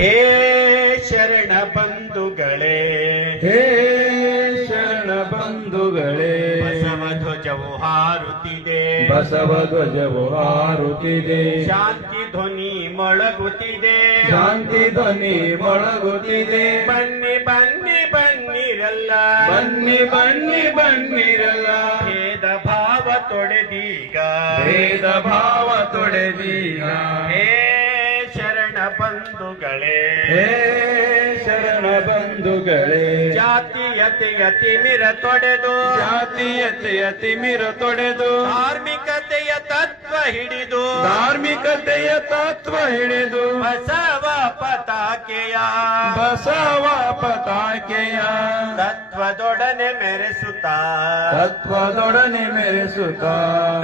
ಹೇ ಶರಣ ಬಂಧುಗಳೇ, ಹೇ ಶರಣ ಬಂಧುಗಳೇ, ಬಸವ ಧ್ವಜವು ಹಾರುತ್ತಿದೆ, ಬಸವ ಧ್ವಜವು ಹಾರುತ್ತಿದೆ, ಶಾಂತಿ ಧ್ವನಿ ಮೊಳಗುತ್ತಿದೆ, ಶಾಂತಿ ಧ್ವನಿ ಮೊಳಗುತ್ತಿದೆ. ಬನ್ನಿ ಬನ್ನಿ ಬನ್ನಿರಲ್ಲ, ಬನ್ನಿ ಬನ್ನಿ ಬನ್ನಿರಲ್ಲ, ಭೇದ ಭಾವ ತೊಡೆದೀಗ, ಭೇದ ಭಾವ ತೊಡೆದೀಗ. ಹೇ ಶರಣ ಬಂಧುಗಳೇ, ಹೇ ಶರಣ ಬಂಧುಗಳೇ, ಜಾತೀಯತೆಯ ತಿಮಿರ ತೊಡೆದು, ಜಾತೀಯತೆಯ ತಿಮಿರ ತೊಡೆದು, ಧಾರ್ಮಿಕತೆಯ ತತ್ವ ಹಿಡಿದು, ಧಾರ್ಮಿಕತೆಯ ತತ್ವ ಹಿಡಿದು, ಬಸವ ಪತಾಕೆಯ, ಬಸವ ಪತಾಕೆಯ ತತ್ವದೊಡನೆ ಮೆರೆಸುತ್ತಾ, ತತ್ವದೊಡನೆ ಮೆರೆಸುತ್ತಾ,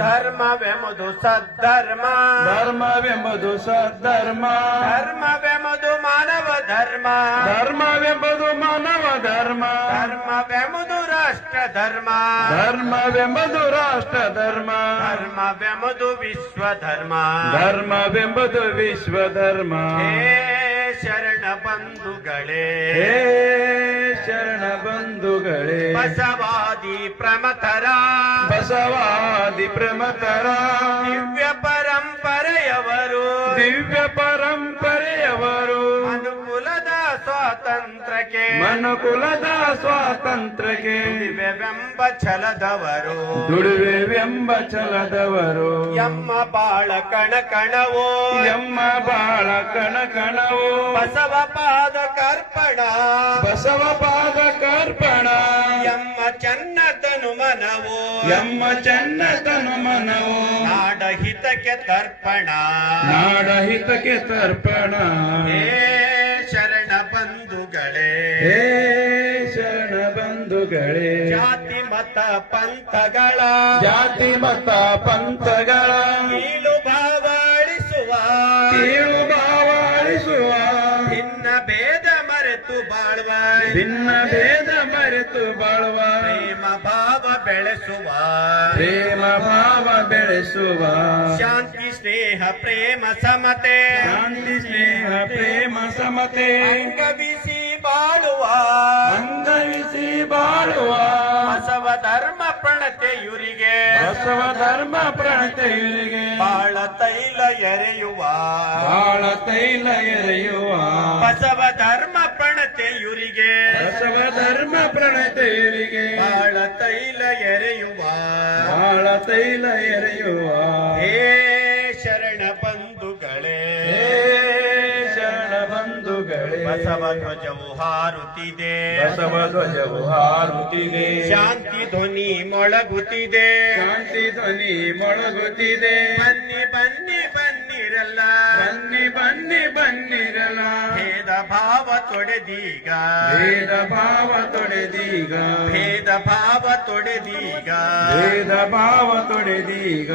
ಧರ್ಮವೆಂಬುದು ಸದ್ಧರ್ಮ, ಧರ್ಮವೆಂಬುದು ಸದ್ಧರ್ಮ, ಧರ್ಮವೆಂಬುದು ಮಾನವ ಧರ್ಮ, ಧರ್ಮವೆಂಬುದು ಮಾನವ ಧರ್ಮ, ಧರ್ಮವೆಂಬುದು ರಾಷ್ಟ್ರ ಧರ್ಮ, ಧರ್ಮವೆಂಬುದು ರಾಷ್ಟ್ರ ಧರ್ಮ, ಧರ್ಮವೆಂಬುದು ವಿಶ್ವ ಧರ್ಮ. ಧರ್ಮವೆಂಬುದು ವಿಶ್ವ ಧರ್ಮ. ಹೇ ಶರಣ ಬಂಧುಗಳೇ, ಹೇ ಶರಣ ಬಂಧುಗಳೇ, ಬಸವಾದಿ ಪ್ರಮಥರ, ಬಸವಾದಿ ಪ್ರಮಥರ, ದಿವ್ಯ ಪರಂಪರೆಯವರು, ದಿವ್ಯ ಪರಂಪರೆಯವರು, ಮನುಕುಲದ ಸ್ವಾತಂತ್ರ್ಯಕ್ಕೆ, ಮನುಕುಲದ ಸ್ವಾತಂತ್ರ್ಯಕ್ಕೆ ದುಡಿವೆವೆಂಬ ಛಲದವರು, ದುಡಿವೆವೆಂಬ ಛಲದವರು, ಎಮ್ಮ ಬಾಳ ಕಣಕಣವೋ, ಎಮ್ಮ ಬಾಳ ಕಣಕಣವು, ಬಸವ ಪಾದ ಕರ್ಪಣ, ಬಸವ ಪಾದ ಕರ್ಪಣ, ಎಮ್ಮ ಚನ್ನತನು ಮನವೋ, ಎಮ್ಮ ಚನ್ನತನು ಮನವು, ನಾಡ ಹಿತಕ್ಕೆ ತರ್ಪಣ. ನಾಡ ಹಿತಕ್ಕೆ ತರ್ಪಣ. ಹೇ ಶರಣ ಬಂಧುಗಳೇ, ಹೇ ಶರಣ ಬಂಧುಗಳೇ, ಜಾತಿ ಮತ ಪಂಥಗಳ, ಜಾತಿ ಮತ ಪಂಥಗಳ ಕೀಳು ಭಾವ ಅಳಿಸುವ, ಕೀಳು ಭಾವ ಅಳಿಸುವ, ಭಿನ್ನ ಭೇದ ಮರೆತು ಬಾಳುವ, ಭಿನ್ನ ಭೇದ ಮರೆತು ಬಾಳುವ, ಪ್ರೇಮ ಭಾವ ಬೆಳೆಸುವ, ಪ್ರೇಮ ಭಾವ ಬೆಳೆಸುವ, ಶಾಂತಿ ಸ್ನೇಹ ಪ್ರೇಮ ಸಮತೆ, ಶಾಂತಿ ಸ್ನೇಹ ಪ್ರೇಮ ಸಮತೆ ಅಂಗವಿಸಿ ಬಾಳುವ, ಅಂಗವಿಸಿ ಬಾಳುವ, ಬಸವ ಧರ್ಮ ಪ್ರಣತೆಯುರಿಗೆ, ಬಸವ ಧರ್ಮ ಪ್ರಣತೆಯುರಿಗೆ ಬಾಳ ತೈಲ ಎರೆಯುವ, ಬಾಳ ತೈಲ ಎರೆಯುವ, ಬಸವ ಧರ್ಮ ಪ್ರಣತೆಯುರಿಗೆ, ಬಸವ ಧರ್ಮ ಪ್ರಣತೆಯುರಿಗೆ ಬಾಳ ತೈಲ ಎರೆಯುವ. ಬಾಳ ತೈಲ ಎರೆಯುವ. ಹೇ ಶರಣ ಬಂಧುಗಳೇ, ಹೇ ಶರಣ ಬಂಧುಗಳೇ, ಬಸವ ಧ್ವಜವು ಹಾರುತ್ತಿದೆ, ಬಸವ ಧ್ವಜವು ಹಾರುತ್ತಿದೆ, ಶಾಂತಿ ಧ್ವನಿ ಮೊಳಗುತ್ತಿದೆ, ಶಾಂತಿ ಧ್ವನಿ ಮೊಳಗುತ್ತಿದೆ. ಬನ್ನಿ ಬನ್ನಿ ಬನ್ನಿರಲ್ಲ, ಬನ್ನಿ ಬನ್ನಿ ಬನ್ನಿರಲ್ಲ, ಭೇದ ಭಾವ ತೊಡೆದೀಗ, ಭೇದ ಭಾವ ತೊಡೆದೀಗ, ಭೇದ ಭಾವ ತೊಡೆದೀಗ. ಭೇದ ಭಾವ ತೊಡೆದೀಗ.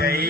ಜೈ